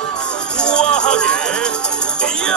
우아하게. 이어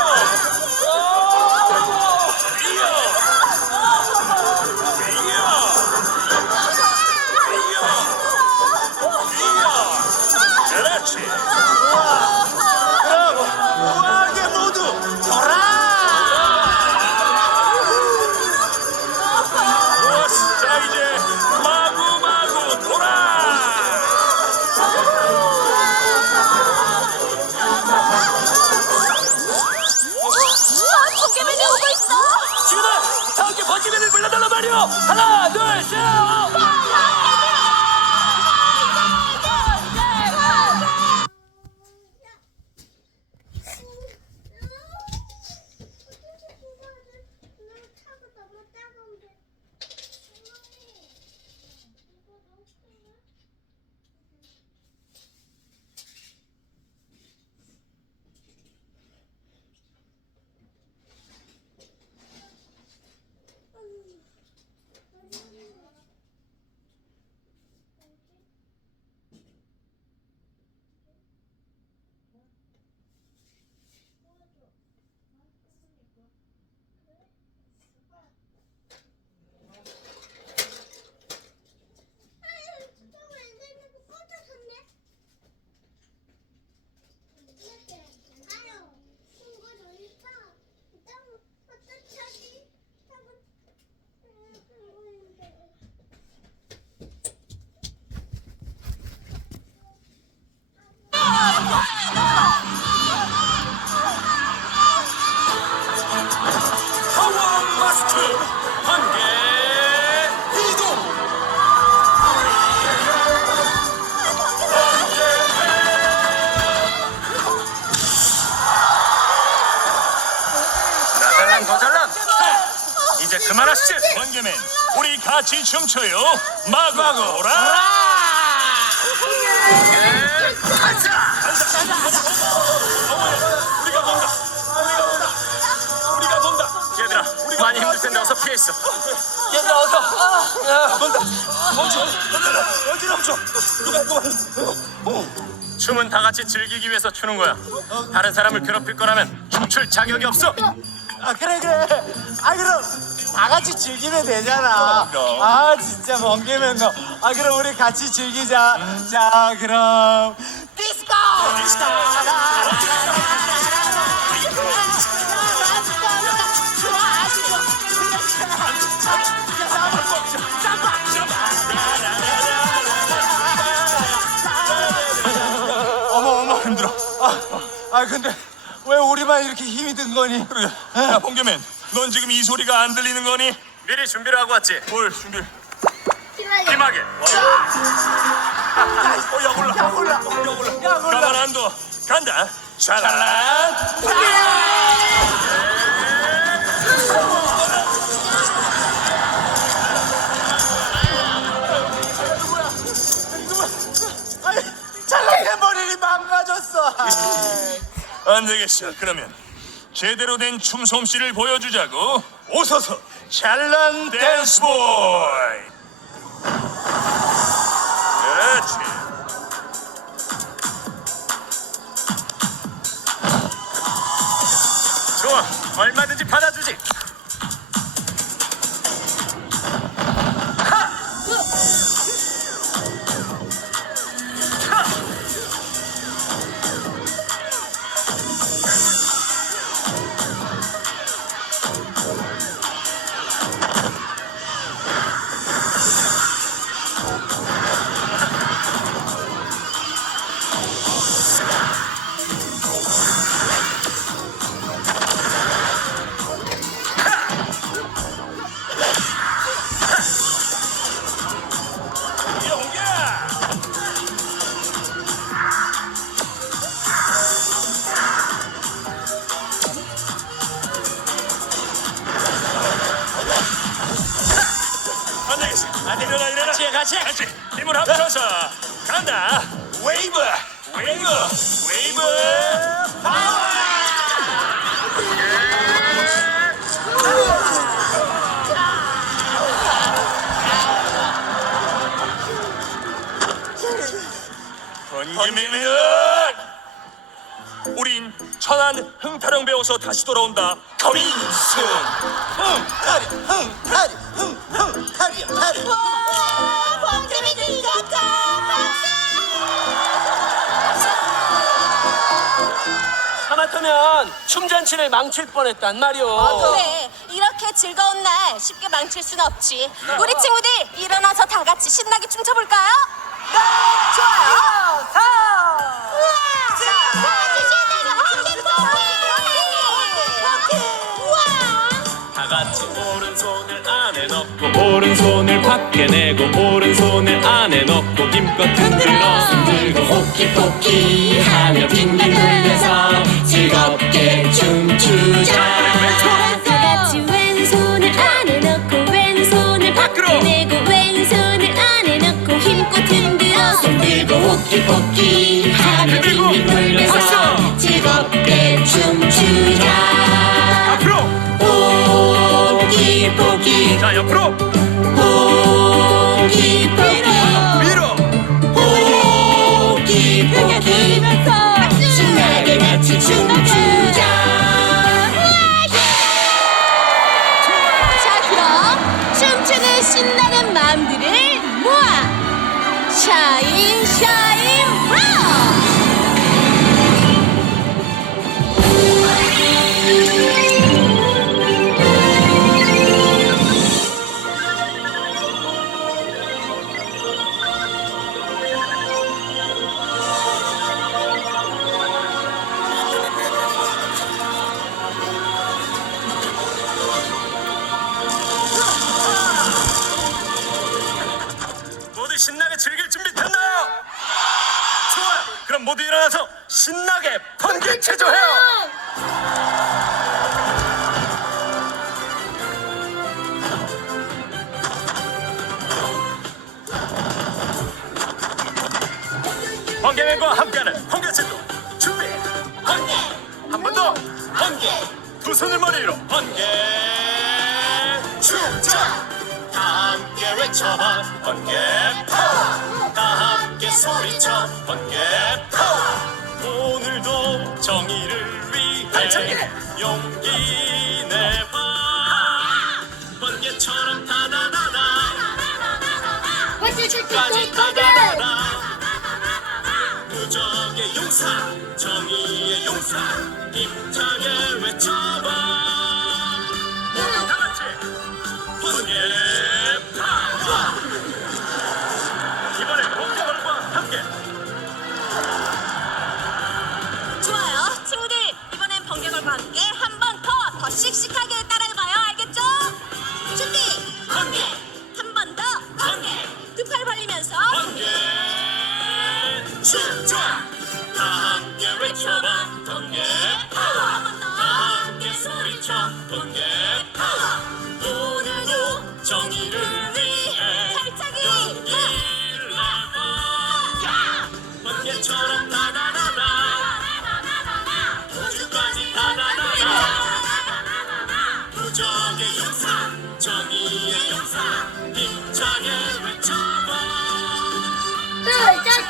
하나 둘셋 한개 이동 더. 이제 그만하시지. 번개맨 우리 같이 춤춰요 마구 돌아 우리 피해 있어. 얘들아 어서 아, 멈춰. 어디 멈춰. 누가 그만 춤은 다 같이 즐기기 위해서 추는 거야. 다른 사람을 괴롭힐 거라면 춤출 자격이 없어. 아 그래 그래. 아 그럼 다 같이 즐기면 되잖아. 그럼. 아 진짜 멍게면 너아 그럼 우리 같이 즐기자. 자 그럼. 디스코! 어머 아, 아 근데 왜 우리만 이렇게 힘이 든 거니? 야 번개맨 넌 지금 이 소리가 안 들리는 거니? 미리 준비를 하고 왔지. 뭘 준비 심하게. 어야 올라 야 몰라 야 올라. 야 몰라. 가만 안 둬. 간다. 찰랑 되겠어. 그러면 제대로 된 춤 솜씨를 보여주자고. 오소서 찰랑 댄스 보이. 그렇지. 좋아, 얼마든지 받아주지. 같이 같이. 힘을 합쳐서 간다. 웨이브. 웨이브. 웨이브. 파워. 번개맨은 선한 흥타령 배워서 다시 돌아온다. 거민승. 흥타리 흥타리 흥 흥타리 타리 와, 번개맨 같아. 하마터면 춤잔치를 망칠 뻔했단 말이오. 그래, 이렇게 즐거운 날 쉽게 망칠 순 없지. 우리 친구들 일어나서 다 같이 신나게 춤춰볼까요? 네, 좋아요. 우와, 자, 다 같이 신나게 헛개 우와. 다 같이 오른손을 넣고 오른손을 밖에 내고 오른손을 안에 넣고 힘껏 흔들어 흔들고 호끼호끼 하며 빙빙 돌면서 즐겁게 춤추자. 다 같이 왼손을 안에 넣고 왼손을 밖으로. 내고 왼손을 안에 넣고 힘껏 흔들어 흔들고 호끼호끼 하며 빙빙 돌면서 즐겁게 춤추자 호끼 그럼 모두 일어나서 신나게 번개 체조해요. 번개맨과 함께하는 번개 체조 준비. 번개. 한 번 더. 번개. 두 손을 머리 위로. 번개. 춤자. 다 함께 외쳐봐 번개 파워 다 함께 소리쳐 번개 용기 내봐. 번개처럼 다다다다. 끝까지 다다다다 무적의 용사 정의의 용사. 힘차게 외쳐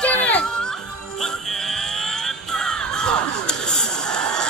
용